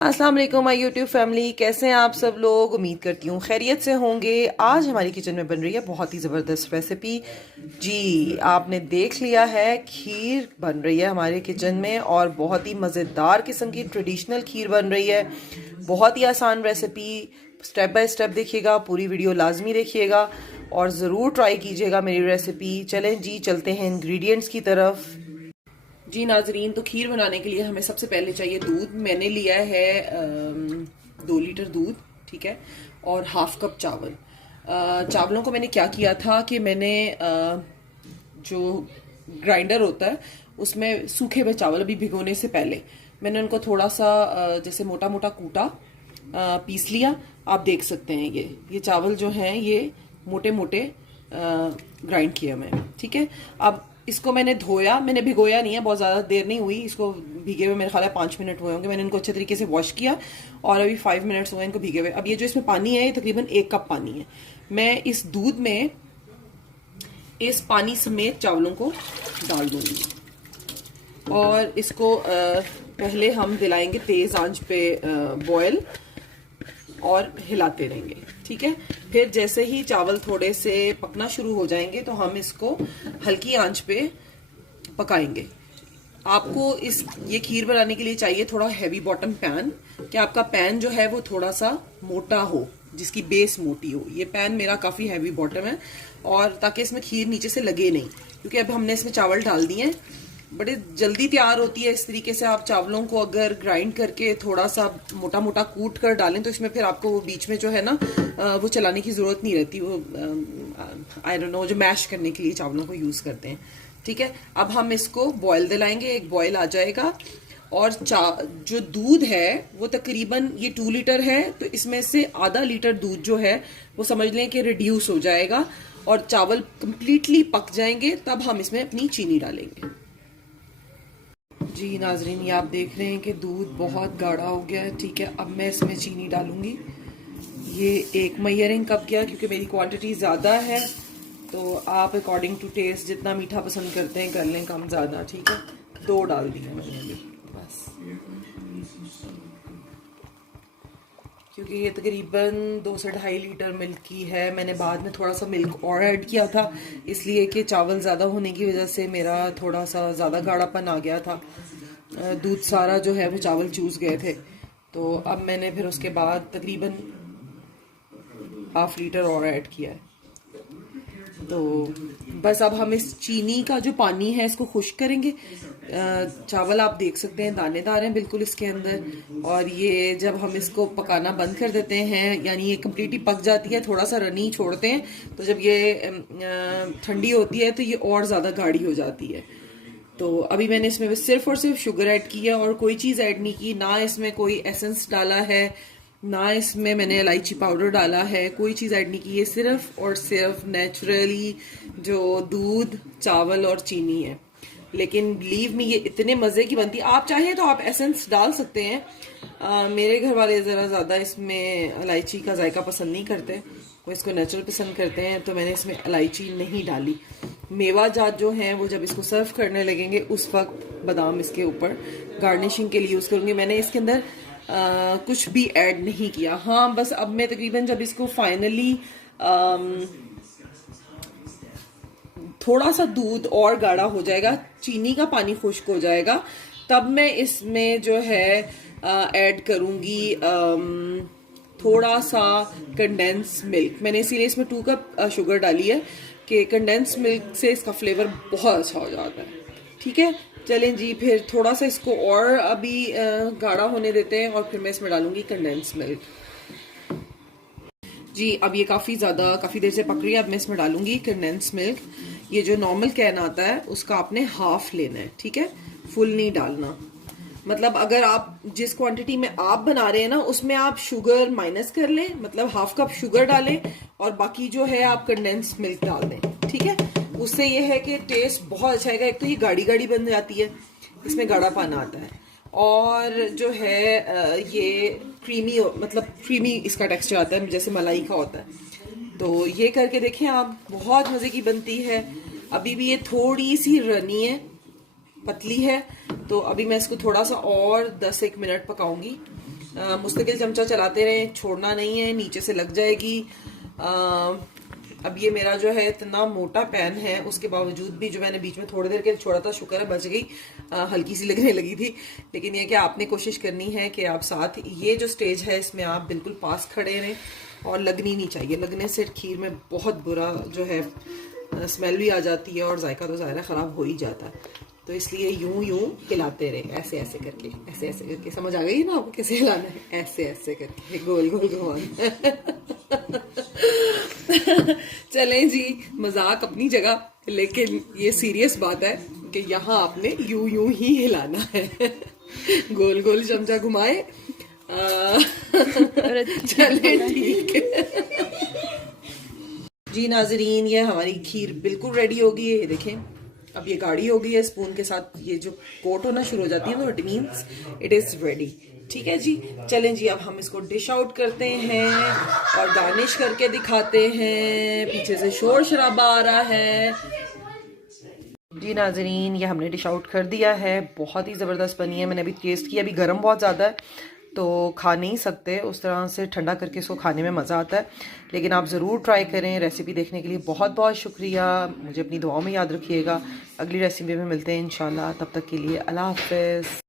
अस्सलाम वालेकुम my YouTube family, कैसे हैं आप सब लोग। उम्मीद करती हूँ खैरियत से होंगे। आज हमारी किचन में बन रही है बहुत ही ज़बरदस्त रेसिपी। जी, आपने देख लिया है, खीर बन रही है हमारे किचन में और बहुत ही मज़ेदार किस्म की ट्रेडिशनल खीर बन रही है। बहुत ही आसान रेसिपी, स्टेप बाय स्टेप देखिएगा, पूरी वीडियो लाजमी देखिएगा और ज़रूर ट्राई कीजिएगा मेरी रेसिपी। चलें जी, चलते हैं इंग्रेडिएंट्स की तरफ। जी नाजरीन, तो खीर बनाने के लिए हमें सबसे पहले चाहिए दूध। मैंने लिया है 2 लीटर दूध, ठीक है, और हाफ कप चावल। चावलों को मैंने क्या किया था कि मैंने जो ग्राइंडर होता है उसमें सूखे हुए चावल अभी भिगोने से पहले मैंने उनको थोड़ा सा जैसे मोटा मोटा कूटा, पीस लिया। आप देख सकते हैं ये चावल जो हैं ये मोटे मोटे ग्राइंड किया मैंने, ठीक है। अब इसको मैंने धोया, मैंने भिगोया नहीं है, बहुत ज़्यादा देर नहीं हुई इसको भीगे हुए, मेरे ख्याल है 5 मिनट हुए होंगे। मैंने इनको अच्छे तरीके से वॉश किया और अभी 5 मिनट्स हुए इनको भीगे हुए। अब ये जो इसमें पानी है ये तकरीबन 1 कप पानी है। मैं इस दूध में इस पानी समेत चावलों को डाल दूंगी और इसको पहले हम दिलाएंगे तेज आंच पे बॉयल और हिलाते रहेंगे, ठीक है। फिर जैसे ही चावल थोड़े से पकना शुरू हो जाएंगे तो हम इसको हल्की आंच पे पकाएंगे। आपको ये खीर बनाने के लिए चाहिए थोड़ा हैवी बॉटम पैन, कि आपका पैन जो है वो थोड़ा सा मोटा हो, जिसकी बेस मोटी हो। ये पैन मेरा काफी हैवी बॉटम है और ताकि इसमें खीर नीचे से लगे नहीं, क्योंकि अब हमने इसमें चावल डाल दिए हैं। बड़े जल्दी तैयार होती है इस तरीके से। आप चावलों को अगर ग्राइंड करके थोड़ा सा मोटा मोटा कूट कर डालें तो इसमें फिर आपको वो बीच में जो है ना वो चलाने की जरूरत नहीं रहती। वो आई डोंट नो, जो मैश करने के लिए चावलों को यूज करते हैं, ठीक है। अब हम इसको बॉयल दिलाएंगे, एक बॉयल आ जाएगा और जो दूध है वो तकरीबन ये 2 लीटर है, तो इसमें से आधा लीटर दूध जो है वो समझ लें कि रिड्यूस हो जाएगा और चावल कंप्लीटली पक जाएंगे। तब हम इसमें अपनी चीनी डालेंगे। जी नाजरीन, ये आप देख रहे हैं कि दूध बहुत गाढ़ा हो गया है, ठीक है। अब मैं इसमें चीनी डालूंगी। ये 1 मेजरिंग कप किया क्योंकि मेरी क्वांटिटी ज़्यादा है, तो आप अकॉर्डिंग टू टेस्ट जितना मीठा पसंद करते हैं कर लें, कम ज़्यादा, ठीक है। 2 डाल दिए मैंने बस, क्योंकि ये तकरीबन 2 से 2.5 लीटर मिल्क की है। मैंने बाद में थोड़ा सा मिल्क और ऐड किया था, इसलिए कि चावल ज़्यादा होने की वजह से मेरा थोड़ा सा ज़्यादा गाढ़ापन आ गया था। दूध सारा जो है वो चावल चूस गए थे। तो अब मैंने फिर उसके बाद तकरीबन ½ लीटर और ऐड किया है। तो बस अब हम इस चीनी का जो पानी है इसको खुश्क करेंगे। चावल आप देख सकते हैं दानेदार हैं बिल्कुल इसके अंदर, और ये जब हम इसको पकाना बंद कर देते हैं, यानी ये कम्प्लीटली पक जाती है, थोड़ा सा रनी छोड़ते हैं, तो जब ये ठंडी होती है तो ये और ज़्यादा गाढ़ी हो जाती है। तो अभी मैंने इसमें सिर्फ और सिर्फ शुगर ऐड की है और कोई चीज़ ऐड नहीं की, ना इसमें कोई एसेंस डाला है, ना इसमें मैंने इलायची पाउडर डाला है, कोई चीज़ ऐड नहीं की है। सिर्फ और सिर्फ नेचुरली जो दूध, चावल और चीनी है। लेकिन बिलीव मी, ये इतने मज़े की बनती है। आप चाहें तो आप एसेंस डाल सकते हैं। मेरे घर वाले ज़रा ज़्यादा इसमें इलायची का जायका पसंद नहीं करते, वो इसको नेचुरल पसंद करते हैं, तो मैंने इसमें इलायची नहीं डाली। मेवा जात जो हैं वो जब इसको सर्व करने लगेंगे उस वक्त बादाम इसके ऊपर गार्निशिंग के लिए यूज़ करूँगी। मैंने इसके अंदर कुछ भी ऐड नहीं किया। हाँ, बस अब मैं तकरीबन जब इसको फाइनली थोड़ा सा दूध और गाढ़ा हो जाएगा, चीनी का पानी खुश्क हो जाएगा, तब मैं इसमें जो है ऐड करूंगी थोड़ा सा कंडेंस मिल्क। मैंने इसीलिए इसमें 2 कप शुगर डाली है कि कंडेंस मिल्क से इसका फ्लेवर बहुत अच्छा हो जाता है, ठीक है। चलें जी, फिर थोड़ा सा इसको और अभी गाढ़ा होने देते हैं और फिर मैं इसमें डालूंगी कंडेंस मिल्क। जी, अब ये काफ़ी देर से पक रही है। अब मैं इसमें डालूंगी कंडेंस मिल्क। ये जो नॉर्मल कैन आता है उसका आपने हाफ लेना है, ठीक है, फुल नहीं डालना। मतलब अगर आप जिस क्वांटिटी में आप बना रहे हैं ना उसमें आप शुगर माइनस कर लें, मतलब ½ कप शुगर डालें और बाकी जो है आप कंडेंस मिल्क डाल दें, ठीक है। उससे ये है कि टेस्ट बहुत अच्छा आएगा। एक तो ये गाढ़ी गाढ़ी बन जाती है, इसमें गाढ़ापन आता है, और जो है ये क्रीमी, मतलब क्रीमी इसका टेक्सचर आता है जैसे मलाई का होता है। तो ये करके देखें आप, बहुत मज़े की बनती है। अभी भी ये थोड़ी सी रनी है, पतली है, तो अभी मैं इसको थोड़ा सा और 10-1 मिनट पकाऊंगी मुस्तकिल चमचा चलाते रहें, छोड़ना नहीं है, नीचे से लग जाएगी। अब ये मेरा जो है इतना मोटा पैन है, उसके बावजूद भी जो मैंने बीच में थोड़ी देर के छोड़ा था, शुक्र है बच गई, हल्की सी लगने लगी थी। लेकिन ये कि आपने कोशिश करनी है कि आप साथ ये जो स्टेज है इसमें आप बिल्कुल पास खड़े रहें और लगनी नहीं चाहिए। लगने से खीर में बहुत बुरा जो है स्मेल भी आ जाती है और जायका तो ज़ाहिर ख़राब हो ही जाता है। तो इसलिए यूं यूं हिलाते रहे, ऐसे ऐसे करके, ऐसे ऐसे करके। समझ आ गई ना आपको कैसे हिलाना है? ऐसे ऐसे करके गोल गोल घुमाना। चलें जी, मजाक अपनी जगह, लेकिन ये सीरियस बात है कि यहाँ आपने यूं यूं ही हिलाना है। गोल गोल चमचा घुमाए। चले ठीक है जी नाजरीन, ये हमारी खीर बिल्कुल रेडी हो गई है। ये देखें, अब ये गाढ़ी हो गई है, स्पून के साथ ये जो कोट होना शुरू हो जाती है तो it means it is ready. ठीक है जी, चलें जी, अब हम इसको डिश आउट करते हैं और गार्निश करके दिखाते हैं। पीछे से शोर शराबा आ रहा है जी नाजरीन, ये हमने डिश आउट कर दिया है। बहुत ही ज़बरदस्त बनी है। मैंने अभी टेस्ट किया, अभी गर्म बहुत ज़्यादा है तो खा नहीं सकते, उस तरह से ठंडा करके इसको खाने में मज़ा आता है। लेकिन आप ज़रूर ट्राई करें। रेसिपी देखने के लिए बहुत बहुत शुक्रिया। मुझे अपनी दुआओं में याद रखिएगा। अगली रेसिपी में मिलते हैं इंशाल्लाह। तब तक के लिए अल्लाह हाफ़िज़।